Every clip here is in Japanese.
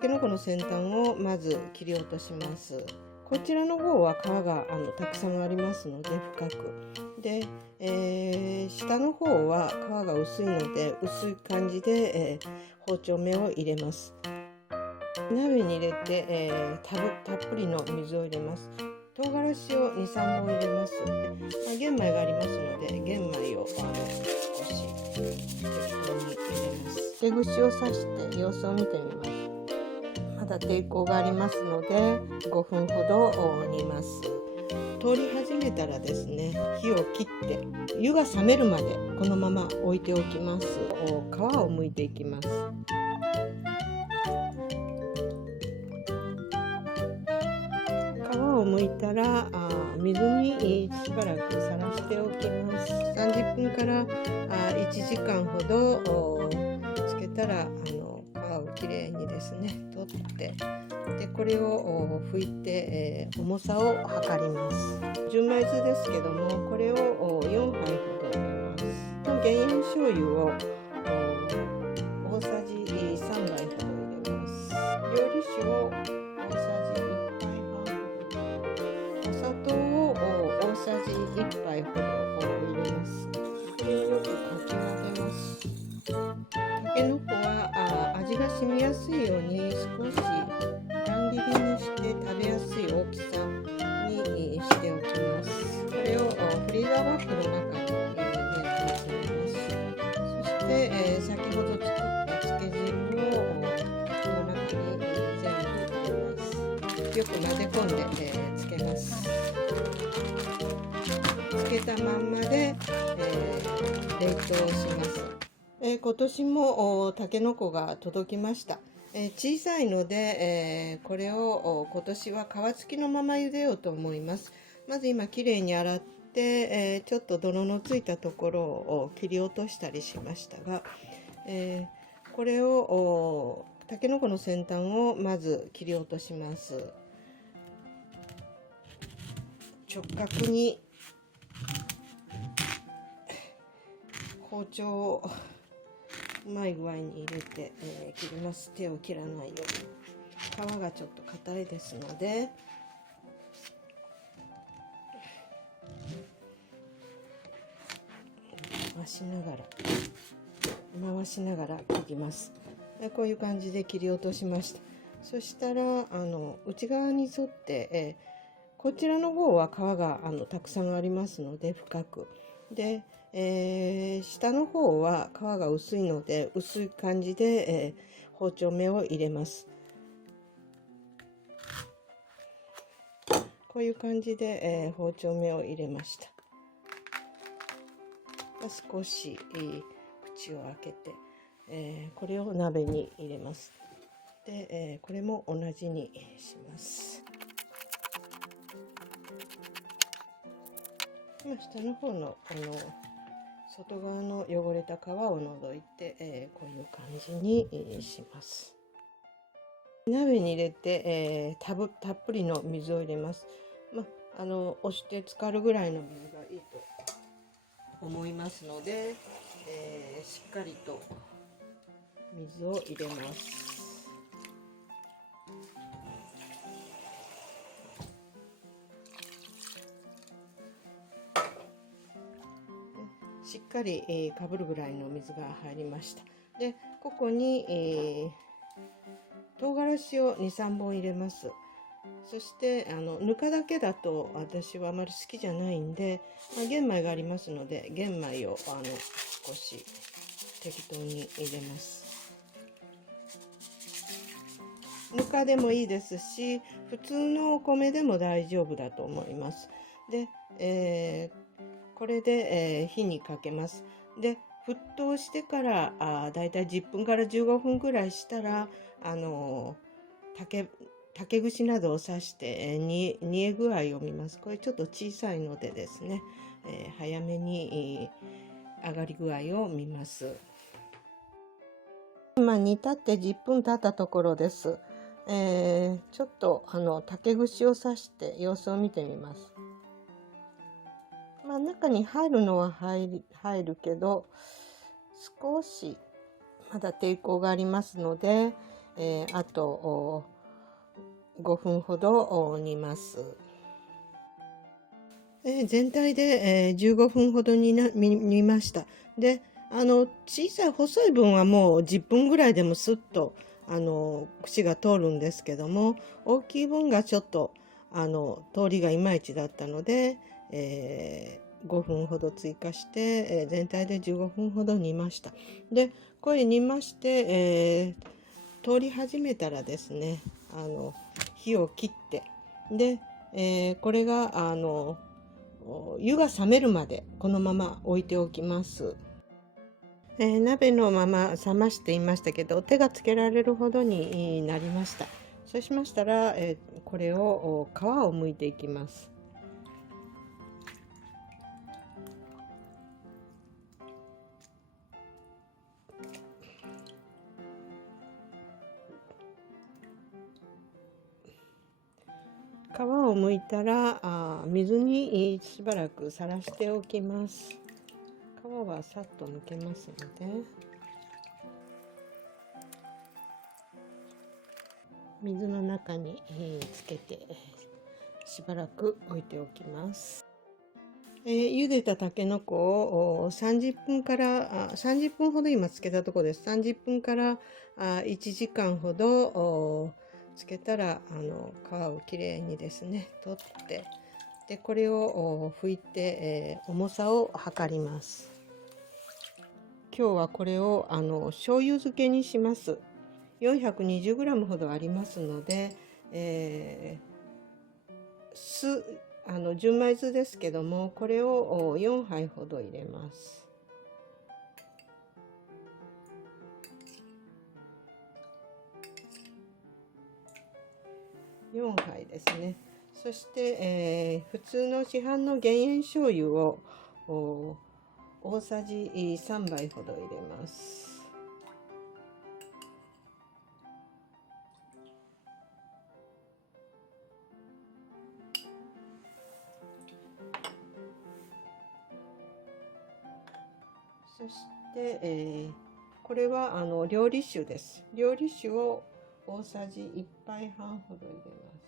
けのこの先端をまず切り落とします。こちらの方は皮がたくさんありますので深くで、下の方は皮が薄いので薄い感じで、包丁目を入れます。鍋に入れて、たっぷりの水を入れます。唐辛子を 2,3 本入れます。玄米がありますので玄米を少し適当に入れます。手串を刺して様子を見てみます。まだ抵抗がありますので5分ほど煮ます。通り始めたらですね、火を切って湯が冷めるまでこのまま置いておきます。皮を剥いていきます。皮を剥いたら水にしばらくさらしておきます。30分から1時間ほどつけたら皮をきれいにですね取ってでこれを拭いて、重さを測ります。純米酢ですけどもこれを4杯ほど入れます。減塩醤油を大さじ3杯ほど入れます。料理酒を大さじ1杯半ほど、お砂糖を大さじ1杯ほど入れます。これをよくかき混ぜます。たけのこは味が染みやすいように少し乱切りにして食べやすい大きさにしておきます。これをフリーザーバッグの中に入れておきます。そして、先ほど作った漬け汁をこの中に全部入れます。よく混ぜ込んで、漬けます。漬けたまんまで、冷凍します。今年もたけのこが届きました。小さいので、これを今年は皮付きのまま茹でようと思います。まず今きれいに洗って、ちょっと泥のついたところを切り落としたりしましたが、これをたけのこの先端をまず切り落とします。直角に包丁をうまい具合に入れて、切ります。手を切らないように。皮がちょっと硬いですので回しながら切ります。こういう感じで切り落としました。そしたら内側に沿って、こちらの方は皮がたくさんありますので深くで、下の方は皮が薄いので薄い感じで、包丁目を入れます。こういう感じで、包丁目を入れました。少し、口を開けて、これを鍋に入れます。で、これも同じにします。下の方の外側の汚れた皮を除いて、こういう感じにします。鍋に入れて、たっぷりの水を入れます。押して浸かるぐらいの水がいいと思いますので、しっかりと水を入れます。しっかり、かぶるぐらいの水が入りました。でここに、唐辛子を 2,3 本入れます。そしてぬかだけだと私はあまり好きじゃないんで、玄米がありますので玄米を少し適当に入れます。ぬかでもいいですし普通のお米でも大丈夫だと思います。で、これで、火にかけます。で沸騰してからだいたい10分から15分くらいしたら竹串などを刺して煮え具合を見ます。これちょっと小さいのでですね、早めに上がり具合を見ます。今煮立って10分経ったところです。ちょっと竹串を刺して様子を見てみます。中に入るのは入るけど少しまだ抵抗がありますので、あと5分ほど煮ます。全体で、15分ほど煮ました。で、小さい細い分はもう10分ぐらいでもスッと串が通るんですけども、大きい分がちょっと通りがいまいちだったので、5分ほど追加して、全体で15分ほど煮ました。で、これ煮まして、通り始めたらですね、火を切って、で、これが湯が冷めるまでこのまま置いておきます。鍋のまま冷ましていましたけど、手がつけられるほどになりました。そうしましたら、これを皮を剥いていきます。皮を剥いたら水にしばらくさらしておきます。皮はさっと剥けますので、水の中につけてしばらく置いておきます。茹でたたけのこを30分ほど今つけたところです。30分から1時間ほどつけたら皮をきれいにですね取って、でこれを拭いて、重さを測ります。今日はこれを醤油漬けにします。420g ほどありますので、純米酢ですけども、これを4杯ほど入れます。4杯ですね。そして、普通の市販の減塩醤油を大さじ3杯ほど入れます。そして、これは料理酒です。料理酒を大さじ1杯半ほど入れます。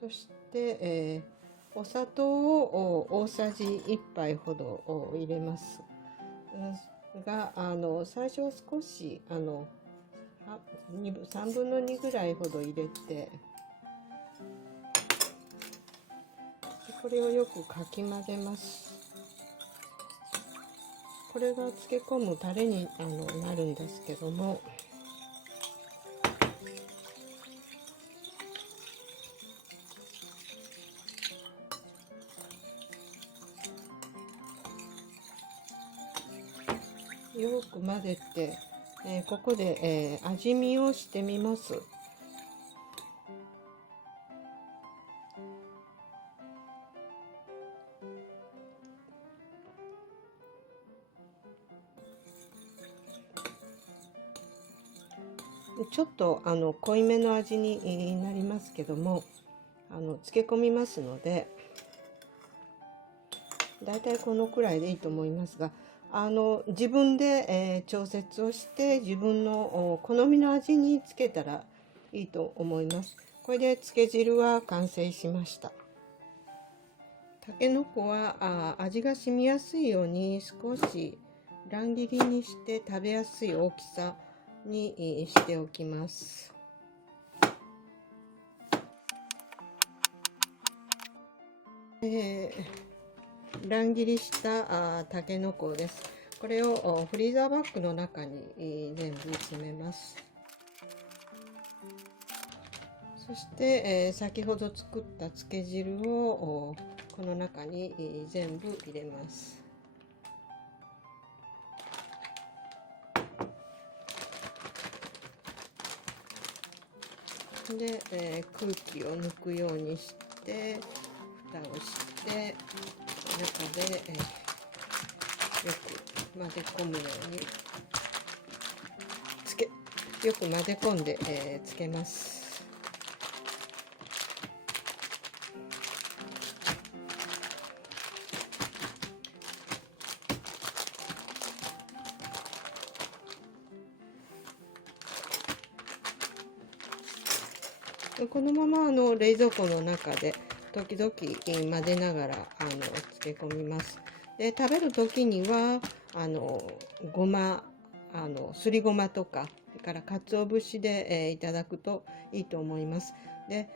そして、お砂糖を大さじ1杯ほど入れます。が最初は少し3分の2ぐらいほど入れて、これをよくかき混ぜます。これが漬け込むタレになるんですけども、よく混ぜて、ここで、味見をしてみます。ちょっと濃いめの味になりますけども、漬け込みますので、だいたいこのくらいでいいと思いますが、自分で、調節をして自分の好みの味につけたらいいと思います。これで漬け汁は完成しました。たけのこは味が染みやすいように少し乱切りにして食べやすい大きさにしておきます。乱切りしたたけのこです。これをフリーザーバッグの中に全部詰めます。そして、先ほど作った漬け汁をこの中に全部入れます。で、空気を抜くようにして蓋をして中で、よく混ぜ込むようによく混ぜ込んで、つけます。このまま冷蔵庫の中で時々混ぜながら漬け込みます。で、食べる時にはごま、すりごまとか、それから鰹節で、いただくといいと思います。で、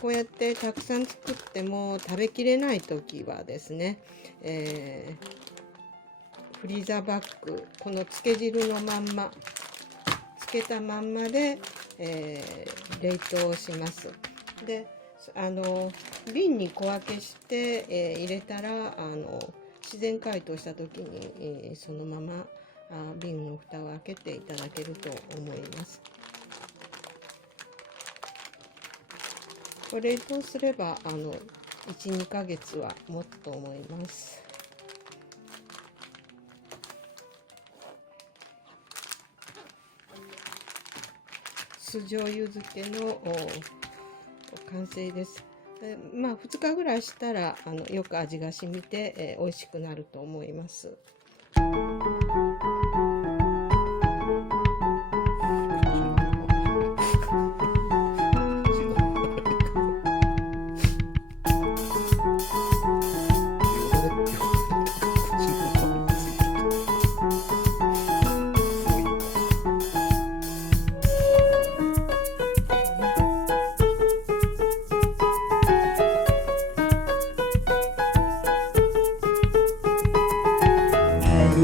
こうやってたくさん作っても食べきれない時はですね、フリーザーバッグ、この漬け汁のまんま、漬けたまんまで、冷凍します。で、瓶に小分けして、入れたら自然解凍した時に、そのまま瓶の蓋を開けていただけると思います。これ冷凍すれば1、2ヶ月は持つと思います。酢醤油漬けの完成です。まあ2日ぐらいしたらよく味が染みて、美味しくなると思います。